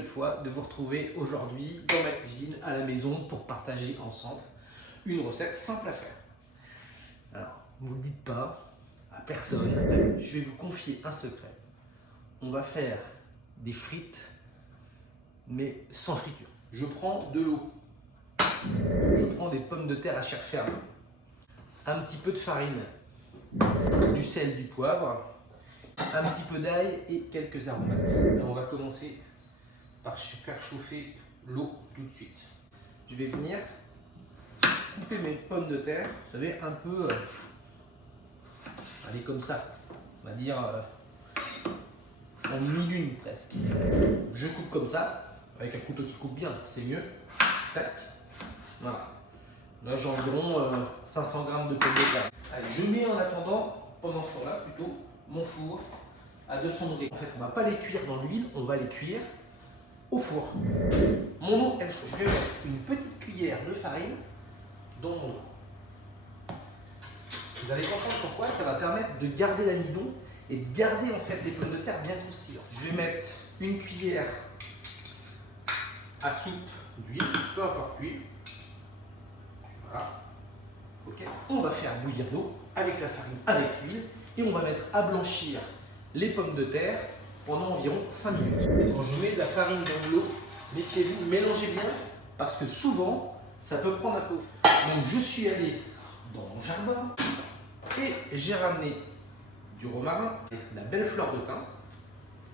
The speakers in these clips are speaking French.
nouvelle fois de vous retrouver aujourd'hui dans ma cuisine à la maison pour partager ensemble une recette simple à faire. Alors, vous ne le dites pas à personne, je vais vous confier un secret. On va faire des frites, mais sans friture. Je prends de l'eau, je prends des pommes de terre à chair ferme, un petit peu de farine, du sel, du poivre, un petit peu d'ail et quelques aromates. Et on va commencer par faire chauffer l'eau tout de suite. Je vais venir couper mes pommes de terre, vous savez, un peu, allez comme ça, on va dire en mi-lune presque. Je coupe comme ça, avec un couteau qui coupe bien, c'est mieux. Tac, voilà. Là j'ai environ 500 g de pommes de terre. Allez, je mets en attendant, pendant ce temps-là plutôt, mon four à 200 degrés. En fait, on ne va pas les cuire dans l'huile, on va les cuire au four. Mon eau, elle chauffe. Je vais mettre une petite cuillère de farine dans mon eau. Vous allez comprendre pourquoi, ça va permettre de garder l'amidon et de garder en fait les pommes de terre bien croustillantes. Je vais mettre une cuillère à soupe d'huile, peu importe l'huile. Voilà. Okay. On va faire bouillir l'eau avec la farine, avec l'huile, et on va mettre à blanchir les pommes de terre pendant environ 5 minutes. Quand je mets de la farine dans l'eau, méfiez-vous, mélangez bien, parce que souvent, ça peut prendre un peu au feu. Donc je suis allé dans mon jardin et j'ai ramené du romarin, et la belle fleur de thym,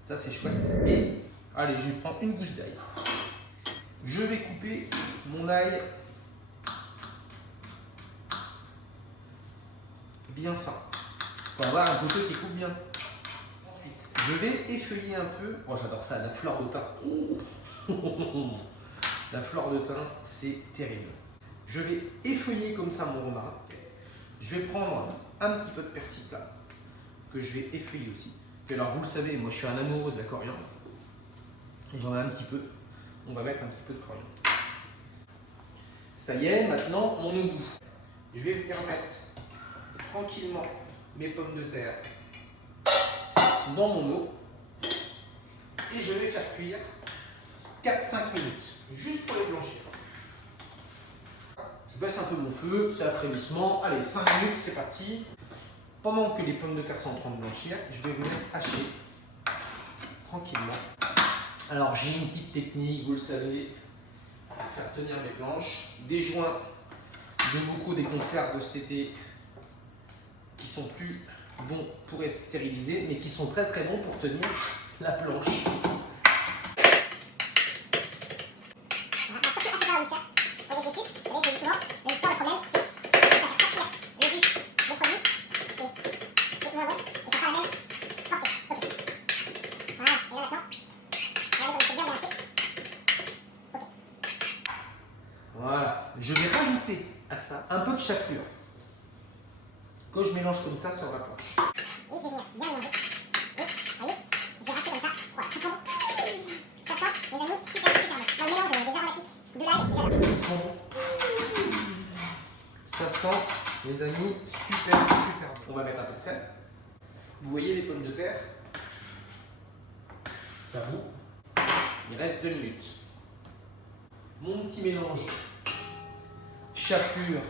ça c'est chouette. Et allez, je vais prendre une gousse d'ail. Je vais couper mon ail bien fin, pour avoir un couteau qui coupe bien. Ensuite, je vais effeuiller un peu, oh j'adore ça, la fleur de thym. La fleur de thym, c'est terrible. Je vais effeuiller comme ça mon romarin. Je vais prendre un petit peu de persil plat, que je vais effeuiller aussi. Et alors vous le savez, moi je suis un amoureux de la coriandre. J'en ai un petit peu. On va mettre un petit peu de coriandre. Ça y est, maintenant mon eau bout. Je vais venir mettre tranquillement mes pommes de terre dans mon eau et je vais faire cuire 4-5 minutes, juste pour les blanchir. Je baisse un peu mon feu, c'est à frémissement. Allez, 5 minutes, c'est parti. Pendant que les pommes de terre sont en train de blanchir, je vais venir hacher tranquillement. Alors j'ai une petite technique, vous le savez, pour faire tenir mes planches. Des joints de beaucoup des conserves de cet été qui sont plus bons pour être stérilisés, mais qui sont très très bons pour tenir la planche. Voilà, je vais rajouter à ça un peu de chapelure que je mélange comme ça sur la planche. Et je vais venir bien mélanger. Et, voyez, j'ai raché comme ça. Voilà, ça sent bon. Ça sent, les amis, super bon. Dans le mélange des aromatiques, de l'ail, j'adore. Ça sent bon. Ça sent, les amis, super bon. On va mettre un peu de sel. Vous voyez les pommes de terre? Ça bout. Il reste 2 minutes. Mon petit mélange chapelure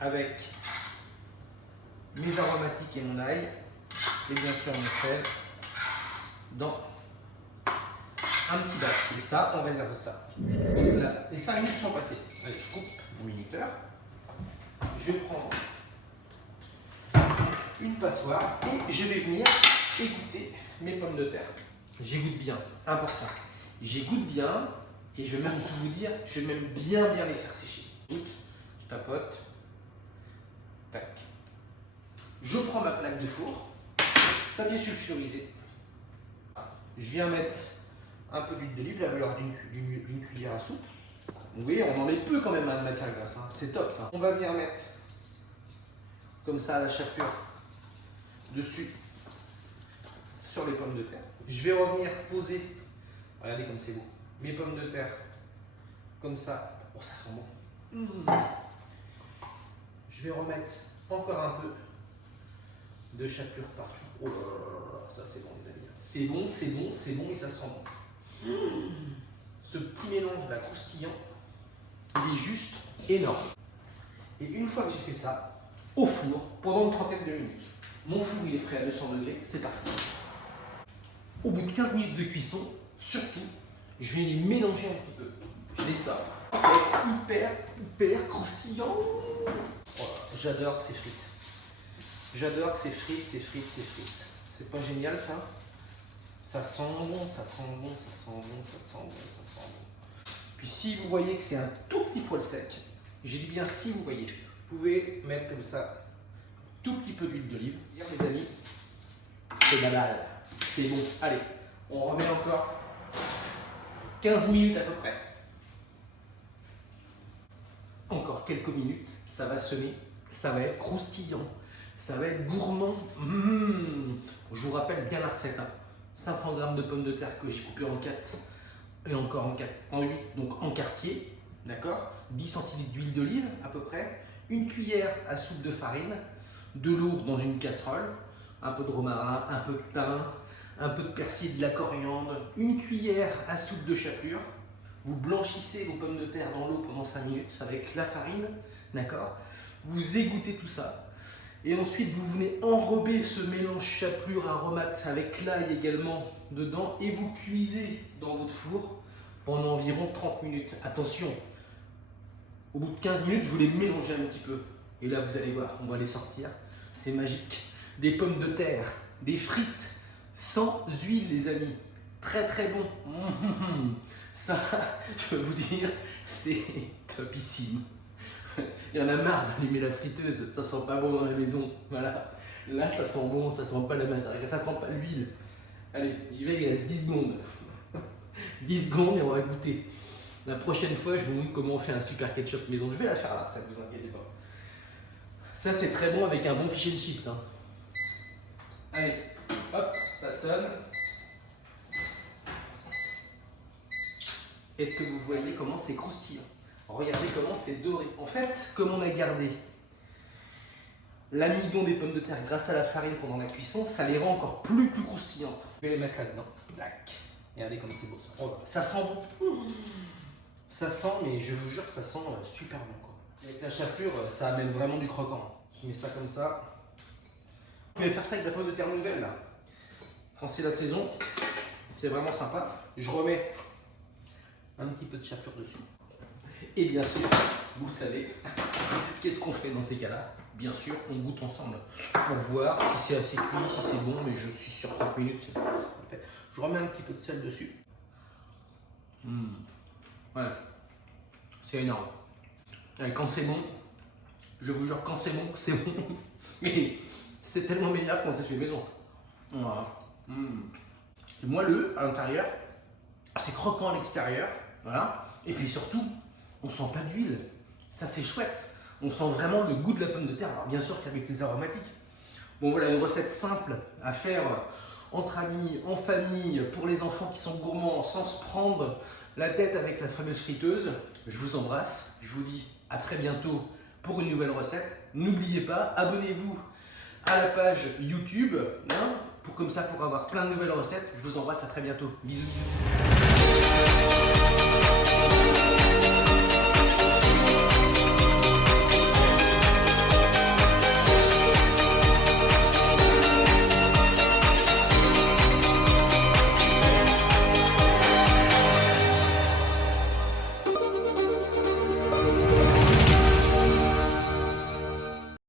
avec mes aromatiques et mon ail, et bien sûr mon sel, dans un petit bac. Et ça, on réserve ça. Donc là, les 5 minutes sont passées. Allez, je coupe mon minuteur. Je vais prendre une passoire et je vais venir égoutter mes pommes de terre. J'égoutte bien, important. J'égoutte bien et je vais même vous dire, je vais même bien les faire sécher. Je tapote. Tac. Je prends ma plaque de four, papier sulfurisé. Je viens mettre un peu d'huile d'olive, la valeur d'une cuillère à soupe. Vous voyez, on en met peu quand même de matière grasse, hein. C'est top ça. On va venir mettre comme ça la chapelure dessus sur les pommes de terre. Je vais revenir poser, regardez comme c'est beau, mes pommes de terre comme ça. Oh, ça sent bon. Je vais remettre encore un peu de chapelure partout. Oh là là là là, ça c'est bon les amis. C'est bon, c'est bon, c'est bon et ça sent bon. Ce petit mélange là croustillant, il est juste énorme. Et une fois que j'ai fait ça, au four, pendant une trentaine de minutes, mon four il est prêt à 200 degrés, c'est parti. Au bout de 15 minutes de cuisson, surtout, je vais les mélanger un petit peu. Je les sors. Ça va être hyper croustillant. Oh, j'adore ces frites. J'adore ces frites. C'est pas génial ça? Ça sent bon, ça sent bon, ça sent bon, ça sent bon, ça sent bon. Puis si vous voyez que c'est un tout petit poil sec, j'ai dit bien si vous voyez, vous pouvez mettre comme ça tout petit peu d'huile d'olive. Les amis, c'est la balle, c'est bon. Allez, on remet encore 15 minutes à peu près. Encore quelques minutes, ça va semer, ça va être croustillant, ça va être gourmand. Je vous rappelle bien la recette. 500 g de pommes de terre que j'ai coupées en 4 et encore en 8, donc en quartier, d'accord, 10 centilitres d'huile d'olive à peu près, une cuillère à soupe de farine, de l'eau dans une casserole, un peu de romarin, un peu de thym, un peu de persil, de la coriandre, une cuillère à soupe de chapelure. Vous blanchissez vos pommes de terre dans l'eau pendant 5 minutes avec la farine, d'accord, vous égouttez tout ça. Et ensuite, vous venez enrober ce mélange chapelure aromate avec l'ail également dedans et vous cuisez dans votre four pendant environ 30 minutes. Attention, au bout de 15 minutes, vous les mélangez un petit peu. Et là, vous allez voir, on va les sortir. C'est magique. Des pommes de terre, des frites, sans huile, les amis. Très bon. Ça, je peux vous dire, c'est topissime. Il y en a marre d'allumer la friteuse, ça sent pas bon dans la maison. Voilà. Là, ça sent bon, ça sent pas la matière, ça sent pas l'huile. Allez, j'y vais, il reste 10 secondes. 10 secondes et on va goûter. La prochaine fois, je vous montre comment on fait un super ketchup maison. Je vais la faire là, ça ne vous inquiétez pas. Ça, c'est très bon avec un bon fish and chips. Hein. Allez, hop, ça sonne. Est-ce que vous voyez comment c'est croustillant? Regardez comment c'est doré. En fait, comme on a gardé l'amidon des pommes de terre grâce à la farine pendant la cuisson, ça les rend encore plus croustillantes. Je vais les mettre là-dedans. Regardez comme c'est beau ça. Oh, ça sent bon. Ça sent, mais je vous jure, ça sent super bon. Quoi. Avec la chapelure, ça amène vraiment du croquant. Je mets ça comme ça. Je vais faire ça avec la pomme de terre nouvelle là. Quand c'est la saison, c'est vraiment sympa. Je remets un petit peu de chapelure dessus. Et bien sûr, vous savez, qu'est-ce qu'on fait dans ces cas-là? Bien sûr, on goûte ensemble pour voir si c'est assez cuit, si c'est bon, mais je suis sur 30 minutes, c'est parfait. Je remets un petit peu de sel dessus. Ouais, c'est énorme. Et quand c'est bon, je vous jure, quand c'est bon, c'est bon. Mais c'est tellement meilleur quand c'est fait maison. Voilà. C'est moelleux à l'intérieur, c'est croquant à l'extérieur, voilà. Et puis surtout, on sent pas d'huile. Ça c'est chouette. On sent vraiment le goût de la pomme de terre. Alors bien sûr qu'avec les aromatiques. Bon voilà, une recette simple à faire entre amis, en famille, pour les enfants qui sont gourmands, sans se prendre la tête avec la fameuse friteuse. Je vous embrasse. Je vous dis à très bientôt pour une nouvelle recette. N'oubliez pas, abonnez-vous à la page YouTube, hein, pour avoir plein de nouvelles recettes. Je vous embrasse, à très bientôt. Bisous.